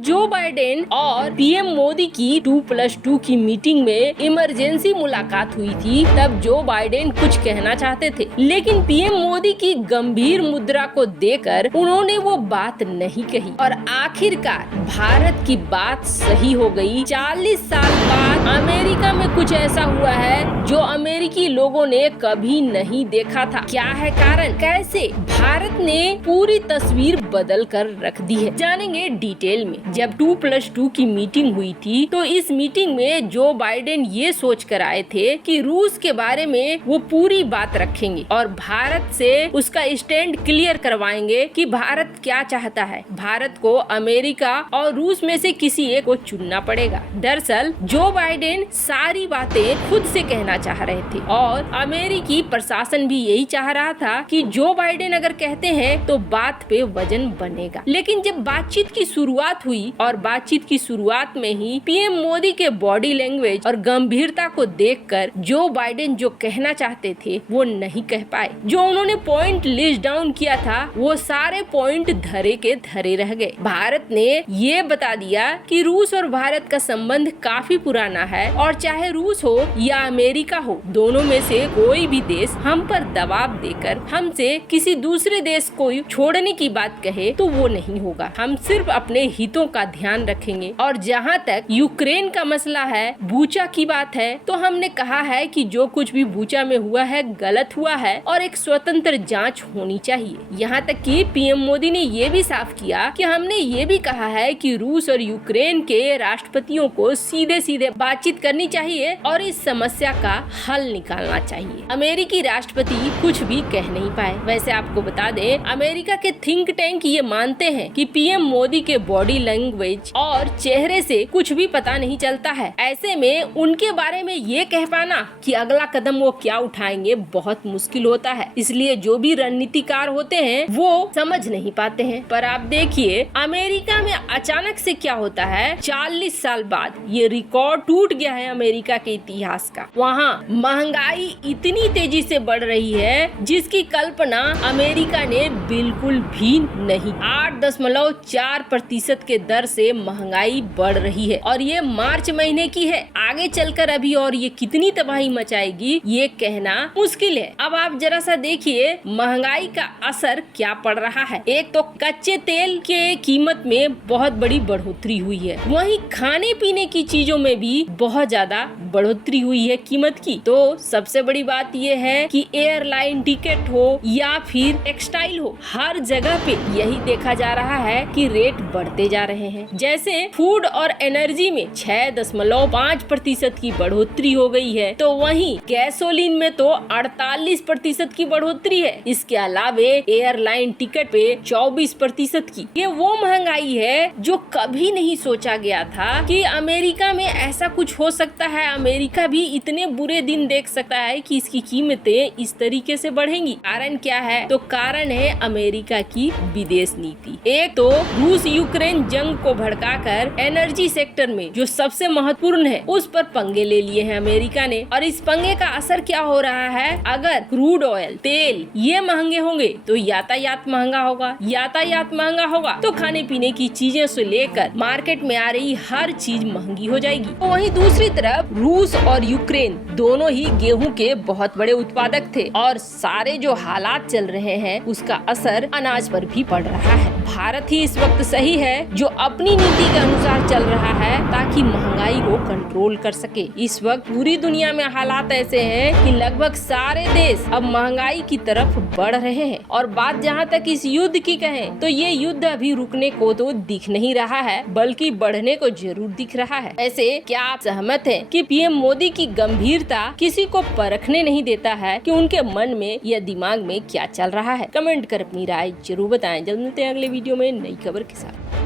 Joe Biden और PM Modi की 2+2 की मीटिंग में इमरजेंसी मुलाकात हुई थी, तब जो बाइडेन कुछ कहना चाहते थे, लेकिन पीएम मोदी की गंभीर मुद्रा को देकर उन्होंने वो बात नहीं कही और आखिरकार भारत की बात सही हो गई। 40 साल बाद अमेरिका में कुछ ऐसा हुआ है जो अमेरिकी लोगों ने कभी नहीं देखा था। क्या है कारण? कैसे भारत ने पूरी तस्वीर बदल कर रख दी है, जानेंगे डिटेल में। जब 2+2 की मीटिंग हुई थी तो इस मीटिंग में जो बाइडेन ये सोच कर आए थे कि रूस के बारे में वो पूरी बात रखेंगे और भारत से उसका स्टैंड क्लियर करवाएंगे कि भारत क्या चाहता है। भारत को अमेरिका और रूस में से किसी एक को चुनना पड़ेगा। दरअसल जो बाइडेन सारी बातें खुद से कहना चाह रहे थे और अमेरिकी प्रशासन भी यही चाह रहा था कि जो बाइडेन अगर कहते हैं तो बात पे वजन बनेगा। लेकिन जब बातचीत की शुरुआत हुई और बातचीत की शुरुआत में ही पीएम मोदी के बॉडी लैंग्वेज और गंभीरता को देखकर जो बाइडेन जो कहना चाहते थे वो नहीं कह पाए। जो उन्होंने पॉइंट लिस्ट डाउन किया था वो सारे पॉइंट धरे के धरे रह गए। भारत ने ये बता दिया कि रूस और भारत का संबंध काफी पुराना है और चाहे रूस हो या अमेरिका हो, दोनों में से कोई भी देश हम पर दबाव देकर हमसे किसी दूसरे देश को छोड़ने की बात कहे तो वो नहीं होगा। हम सिर्फ अपने हितों का ध्यान रखेंगे। और जहाँ तक यूक्रेन का मसला है, बूचा की बात है, तो हमने कहा है कि जो कुछ भी बूचा में हुआ है गलत हुआ है और एक स्वतंत्र जांच होनी चाहिए। यहाँ तक कि पीएम मोदी ने ये भी साफ किया कि हमने ये भी कहा है कि रूस और यूक्रेन के राष्ट्रपतियों को सीधे सीधे बातचीत करनी चाहिए और इस समस्या का हल निकालना चाहिए। अमेरिकी राष्ट्रपति कुछ भी कह नहीं पाए। वैसे आपको बता दें, अमेरिका के थिंक टैंक ये मानते हैं कि पीएम मोदी के बॉडी लैंग्वेज और चेहरे से कुछ भी पता नहीं चलता है। ऐसे में उनके बारे में ये कह पाना कि अगला कदम वो क्या उठाएंगे बहुत मुश्किल होता है। इसलिए जो भी रणनीतिकार होते हैं वो समझ नहीं पाते हैं। पर आप देखिए अमेरिका में अचानक से क्या होता है, 40 साल बाद ये रिकॉर्ड टूट गया है अमेरिका के इतिहास का। वहाँ महंगाई इतनी तेजी से बढ़ रही है जिसकी कल्पना अमेरिका ने बिल्कुल भी नहीं। 8.4% के दर से महंगाई बढ़ रही है और ये मार्च महीने की है। आगे चलकर अभी और ये कितनी तबाही मचाएगी ये कहना मुश्किल है। अब आप जरा सा देखिए महंगाई का असर क्या पड़ रहा है। एक तो कच्चे तेल के कीमत में बहुत बड़ी बढ़ोतरी हुई है, वहीं खाने पीने की चीजों में भी बहुत ज्यादा बढ़ोतरी हुई है कीमत की। तो सबसे बड़ी बात ये है कि एयरलाइन टिकट हो या फिर टेक्सटाइल हो, हर जगह पे यही देखा जा रहा है कि रेट बढ़ते जा रहे हैं। जैसे फूड और एनर्जी में 6.5% की बढ़ोतरी हो गई है, तो वहीं गैसोलीन में तो 48% की बढ़ोतरी है। इसके अलावे एयरलाइन टिकट पे 24% की। ये वो महंगाई है जो कभी नहीं सोचा गया था कि अमेरिका में ऐसा कुछ हो सकता है। अमेरिका भी इतने बुरे दिन देख सकता है कि इसकी कीमतें इस तरीके से बढ़ेंगी। कारण क्या है? तो कारण है अमेरिका की विदेश नीति। एक तो रूस यूक्रेन जंग को भड़काकर एनर्जी सेक्टर में जो सबसे महत्वपूर्ण है उस पर पंगे ले लिए हैं अमेरिका ने। और इस पंगे का असर क्या हो रहा है? अगर क्रूड ऑयल, तेल ये महंगे होंगे तो यातायात महंगा होगा, यातायात महंगा होगा तो खाने पीने की चीजें से लेकर मार्केट में आ रही हर चीज महंगी हो जाएगी। तो वहीं दूसरी तरफ रूस और यूक्रेन दोनों ही गेहूं के बहुत बड़े उत्पादक थे और सारे जो हालात चल रहे हैं उसका असर अनाज पर भी पड़ रहा है। भारत ही इस वक्त सही है जो अपनी नीति के अनुसार चल रहा है ताकि महंगाई को कंट्रोल कर सके। इस वक्त पूरी दुनिया में हालात ऐसे हैं कि लगभग सारे देश अब महंगाई की तरफ बढ़ रहे हैं। और बात जहां तक इस युद्ध की कहें तो ये युद्ध अभी रुकने को तो दिख नहीं रहा है, बल्कि बढ़ने को जरूर दिख रहा है। ऐसे क्या आप सहमत हैं कि पीएम मोदी की गंभीरता किसी को परखने नहीं देता है कि उनके मन में या दिमाग में क्या चल रहा है? कमेंट कर अपनी राय जरूर बताएं। जल्द मिलते हैं अगले वीडियो में नई खबर के साथ।